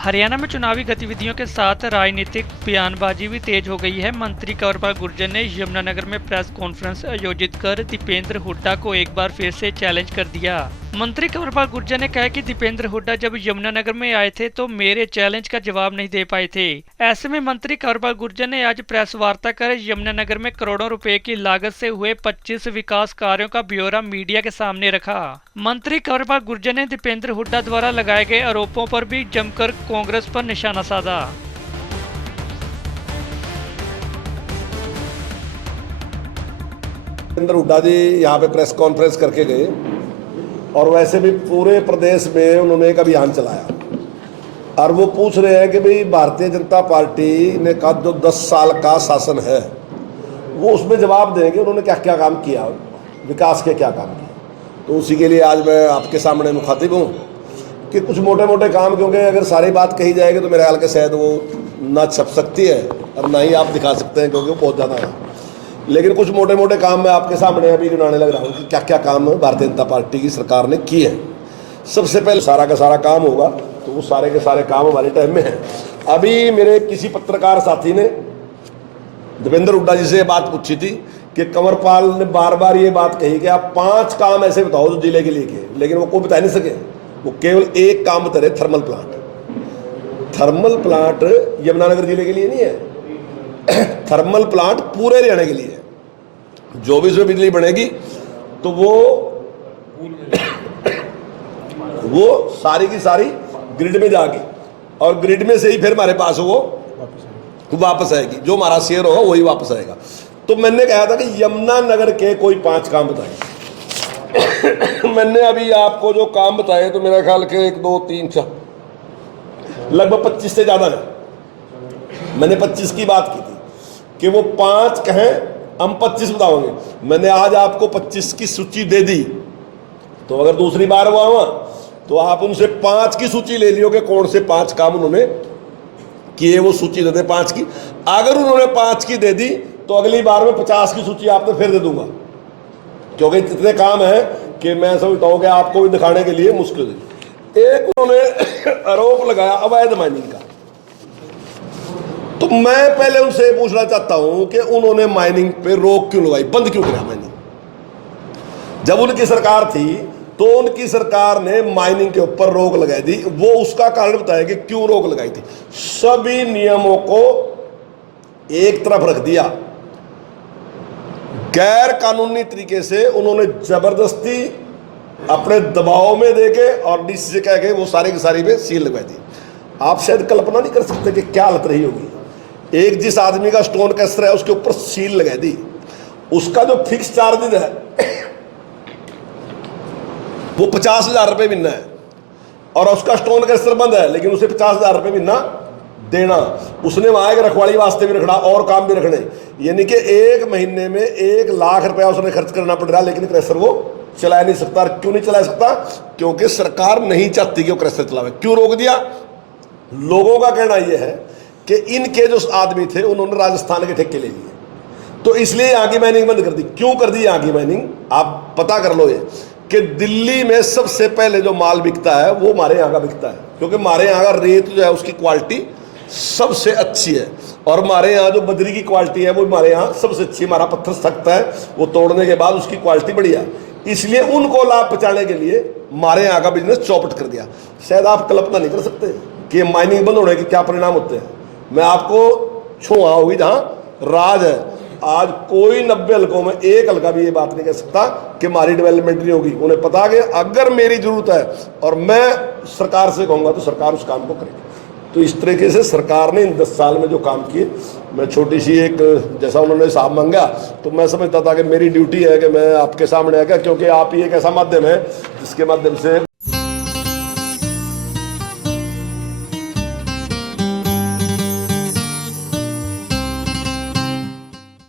हरियाणा में चुनावी गतिविधियों के साथ राजनीतिक बयानबाजी भी तेज हो गई है। मंत्री कंवरपाल गुर्जर ने यमुनानगर में प्रेस कॉन्फ्रेंस आयोजित कर दीपेंद्र हुड्डा को एक बार फिर से चैलेंज कर दिया। मंत्री कंवरपाल गुर्जर ने कहा कि दीपेंद्र हुड्डा जब यमुनानगर में आए थे तो मेरे चैलेंज का जवाब नहीं दे पाए थे। ऐसे में मंत्री कंवरपाल गुर्जर ने आज प्रेस वार्ता कर यमुनानगर में करोड़ों रुपए की लागत से हुए 25 विकास कार्यों का ब्यौरा मीडिया के सामने रखा। मंत्री कंवरपाल गुर्जर ने दीपेंद्र हुड्डा द्वारा लगाए गए आरोपों पर भी जमकर कांग्रेस पर निशाना साधा। दीपेंद्र हुड्डा जी यहाँ पे प्रेस कॉन्फ्रेंस करके गए और वैसे भी पूरे प्रदेश में उन्होंने एक अभियान चलाया और वो पूछ रहे हैं कि भाई भारतीय जनता पार्टी ने का जो 10 साल का शासन है वो उसमें जवाब देंगे उन्होंने क्या क्या काम किया, विकास के क्या काम किए। तो उसी के लिए आज मैं आपके सामने मुखातिब हूँ कि कुछ मोटे मोटे काम, क्योंकि अगर सारी बात कही जाएगी तो मेरे ख्याल के शायद वो ना छप सकती है और ना ही आप दिखा सकते हैं, क्योंकि वो बहुत ज़्यादा है। लेकिन कुछ मोटे मोटे काम मैं आपके सामने अभी गिनाने लग रहा हूँ कि क्या क्या काम भारतीय जनता पार्टी की सरकार ने किए हैं। सबसे पहले सारा का सारा काम होगा तो वो सारे के सारे काम हमारे टाइम में हैं। अभी मेरे किसी पत्रकार साथी ने दीपेंद्र हुड्डा जी से बात पूछी थी कि कंवरपाल ने बार बार ये बात कही कि आप 5 काम ऐसे बताओ जो जिले के लिए किए, लेकिन वो कोई बता नहीं सके। वो केवल एक काम बता रहे, thermal plant. Thermal plant Yamunanagar जिले के लिए नहीं है, थर्मल प्लांट पूरे हरियाणा के लिए है। जो भी उसमें बिजली बनेगी तो वो सारी की सारी ग्रिड में जाके और ग्रिड में से ही फिर हमारे पास वो वापस आएगी। जो हमारा शेयर होगा वही वापस आएगा। तो मैंने कहा था कि यमुनानगर के कोई 5 काम बताए। मैंने अभी आपको जो काम बताए तो मेरा ख्याल के 1 2 3 4 लगभग 25 से ज़्यादा है। मैंने 25 की बात की थी कि वो 5 कहें, हम 25 बताओगे। मैंने आज आपको 25 की सूची दे दी, तो अगर दूसरी बार वो आवा तो आप उनसे 5 की सूची ले लियो कि कौन से 5 काम उन्होंने किए, वो सूची दे दे 5 की। अगर उन्होंने 5 की दे दी तो अगली बार में 50 की सूची आपको फिर दे दूंगा, क्योंकि इतने काम है कि मैं समझता हूं कि आपको भी दिखाने के लिए मुश्किल है। एक उन्होंने आरोप लगाया अवैध माइनिंग का, तो मैं पहले उनसे पूछना चाहता हूं कि उन्होंने माइनिंग पे रोक क्यों लगाई, बंद क्यों किया माइनिंग। जब उनकी सरकार थी तो उनकी सरकार ने माइनिंग के ऊपर रोक लगाई थी। वो उसका कारण बताया कि क्यों रोक लगाई थी। सभी नियमों को एक तरफ रख दिया, गैर कानूनी तरीके से उन्होंने जबरदस्ती अपने दबाव में देके और डीसी से कह के वो सारी की सारी पे सील लगवा दी। आप शायद कल्पना नहीं कर सकते कि क्या हालत रही होगी। एक जिस आदमी का स्टोन कैसर है उसके ऊपर सील लगा दी, उसका जो फिक्स चार्ज है वो 50,000 रुपये महीना है और उसका स्टोन कैसर बंद है, लेकिन उसे 50,000 रुपये महीना देना। उसने वहां के रखवाली वास्ते भी रखना और काम भी रखने, यानी कि 1 महीने में 1 लाख रुपया उसने खर्च करना पड़ रहा, लेकिन क्रैशर वो चला नहीं सकता। क्यों नहीं चला सकता? क्योंकि सरकार नहीं चाहती कि वो क्रैशर चलावे। क्यों रोक दिया? लोगों का कहना यह है कि इनके जो आदमी थे उन्होंने राजस्थान के ठेके ले लिए, तो इसलिए यहाँ की माइनिंग बंद कर दी। क्यों कर दी यहाँ की माइनिंग? आप पता कर लो ये कि दिल्ली में सबसे पहले जो माल बिकता है वो हमारे यहाँ का बिकता है, क्योंकि हमारे यहाँ का रेत जो है उसकी क्वालिटी सबसे अच्छी है और हमारे यहाँ जो बजरी की क्वालिटी है वो हमारे यहाँ सबसे अच्छी। हमारा पत्थर सख्त है, वो तोड़ने के बाद उसकी क्वालिटी बढ़िया, इसलिए उनको लाभ पहुँचाने के लिए हमारे यहाँ का बिजनेस चौपट कर दिया। शायद आप कल्पना नहीं कर सकते कि माइनिंग बंद होने के क्या परिणाम होते हैं। मैं आपको छुआ होगी जहाँ राज है। आज कोई 90 हलकों में 1 हल्का भी ये बात नहीं कह सकता कि हमारी डेवलपमेंट नहीं होगी। उन्हें पता कि अगर मेरी जरूरत है और मैं सरकार से कहूँगा तो सरकार उस काम को करेगी। तो इस तरीके से सरकार ने इन 10 साल में जो काम किए, मैं छोटी सी एक जैसा उन्होंने हिसाब मांगा तो मैं समझता था कि मेरी ड्यूटी है कि मैं आपके सामने आ गया, क्योंकि आप ही एक ऐसा माध्यम है जिसके माध्यम से